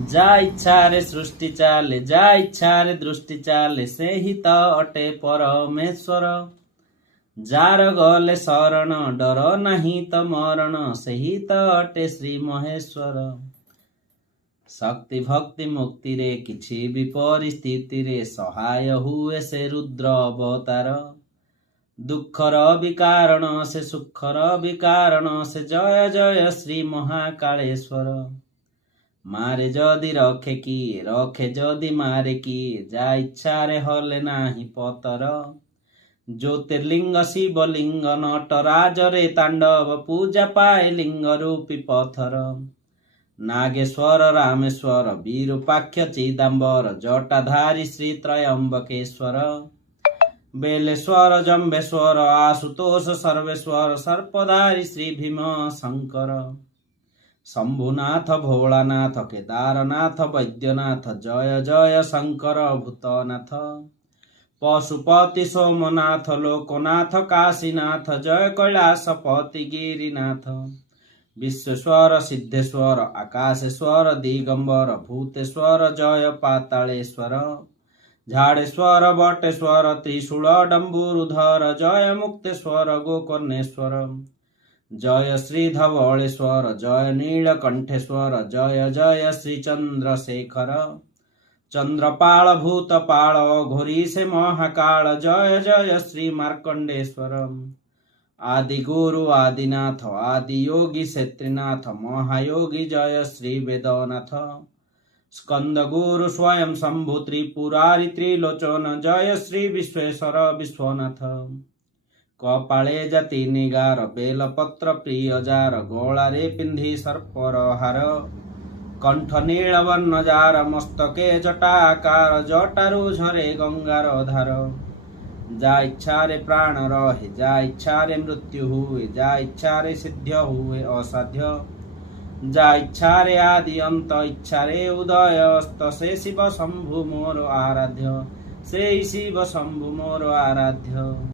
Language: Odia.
যা ইচ্ছা রে সৃষ্টি চালে, যা ইচ্ছা রে দৃষ্টি চালে, ସେହି ତ ଅଟେ ପରମେଶ୍ୱର। ଯାର ଗଲେ ଶରଣ ଡର ନାହିଁ ତ ମରଣ, ସେହି ତ ଅଟେ ଶ୍ରୀ ମହେଶ୍ୱର। ଶକ୍ତି ଭକ୍ତି ମୁକ୍ତିରେ କିଛି ବି ପରିସ୍ଥିତିରେ ସହାୟ ହୁଏ ସେ ରୁଦ୍ର ଅବତାର। ଦୁଃଖର ବିକାରଣ ସେ, ସୁଖର ବିକାରଣ ସେ, ଜୟ ଜୟ ଶ୍ରୀ ମହାକାଳେଶ୍ୱର। ମାରେ ଯଦି ରଖେ କିଏ, ରଖେ ଯଦି ମାରେ କିଏ, ଯା ଇଚ୍ଛାରେ ହଲେ ନାହିଁ ପତର। ଜ୍ୟୋତିର୍ଲିଙ୍ଗ ଶିବଲିଙ୍ଗ ନଟରାଜରେ ତାଣ୍ଡବ, ପୂଜା ପାଏ ଲିଙ୍ଗ ରୂପୀ ପଥର। ନାଗେଶ୍ୱର ରାମେଶ୍ୱର ବିରୂପାକ୍ଷ ଚିଦାମ୍ବର, ଜଟାଧାରୀ ଶ୍ରୀ ତ୍ରୟମ୍ବକେଶ୍ୱର। ବେଲେଶ୍ୱର ଜମ୍ବେଶ୍ୱର ଆଶୁତୋଷ ସର୍ବେଶ୍ୱର, ସର୍ପଧାରୀ ଶ୍ରୀ ଭୀମ ଶଙ୍କର। ଶମ୍ଭୁନାଥ ଭୋଳାନାଥ କେଦାରନାଥ ବୈଦ୍ୟନାଥ, ଜୟ ଜୟ ଶଙ୍କର ଭୂତନାଥ। ପଶୁପତି ସୋମନାଥ ଲୋକନାଥ କାଶୀନାଥ, ଜୟ କୈଳାସପତି ଗିରିନାଥ। ବିଶ୍ୱେଶ୍ୱର ସିଦ୍ଧେଶ୍ୱର ଆକାଶେଶ୍ୱର ଦିଗମ୍ବର, ଭୂତେଶ୍ୱର ଜୟ ପାତାଳେଶ୍ୱର। ଝାଡ଼େଶ୍ୱର ବଟେଶ୍ୱର ତ୍ରିଶୂଳ ଡମ୍ବୁରୁଧର, ଜୟ ମୁକ୍ତେଶ୍ୱର ଗୋକର୍ଣ୍ଣେଶ୍ୱର। ଜୟ ଶ୍ରୀ ଧବଳେଶ୍ୱର ଜୟ ନୀଳକଣ୍ଠେଶ୍ୱର, ଜୟ ଜୟ ଶ୍ରୀ ଚନ୍ଦ୍ରଶେଖର। ଚନ୍ଦ୍ରପାଳ ଭୂତପାଳ ଘୋରି ସେ ମହାକାଳ, ଜୟ ଜୟ ଶ୍ରୀ ମାର୍କଣ୍ଡେଶ୍ୱର। ଆଦି ଗୁରୁ ଆଦିନାଥ ଆଦି ଯୋଗୀ ଶେତ୍ରୀନାଥ, ମହାଯୋଗୀ ଜୟ ଶ୍ରୀ ବେଦନାଥ। ସ୍କନ୍ଦ ଗୁରୁ ସ୍ୱୟଂ ଶମ୍ଭୁ ତ୍ରିପୁରାରି ତ୍ରିଲୋଚନ, ଜୟ ଶ୍ରୀ ବିଶ୍ୱେଶ୍ୱର ବିଶ୍ୱନାଥ। କପାଳେ ଜାତି ନିଗାର ବେଲପତ୍ର ପ୍ରିୟ ଯାର, ଗଳାରେ ପିନ୍ଧି ସର୍ପର ହାର। କଣ୍ଠ ନୀଳବର୍ଣ୍ଣ ଯାର, ମସ୍ତକେ ଜଟା ଆକାର, ଜଟାରୁ ଝରେ ଗଙ୍ଗାର ଧାର। ଯା ଇଚ୍ଛାରେ ପ୍ରାଣ ରହେ, ଯା ଇଚ୍ଛାରେ ମୃତ୍ୟୁ ହୁଏ, ଯା ଇଚ୍ଛାରେ ସିଦ୍ଧ ହୁଏ ଅସାଧ୍ୟ। ଯା ଇଚ୍ଛାରେ ଆଦି ଅନ୍ତ, ଇଚ୍ଛାରେ ଉଦୟ ଅସ୍ତ, ସେ ଶିବ ଶମ୍ଭୁ ମୋର ଆରାଧ୍ୟ, ସେଇ ଶିବ ଶମ୍ଭୁ ମୋର ଆରାଧ୍ୟ।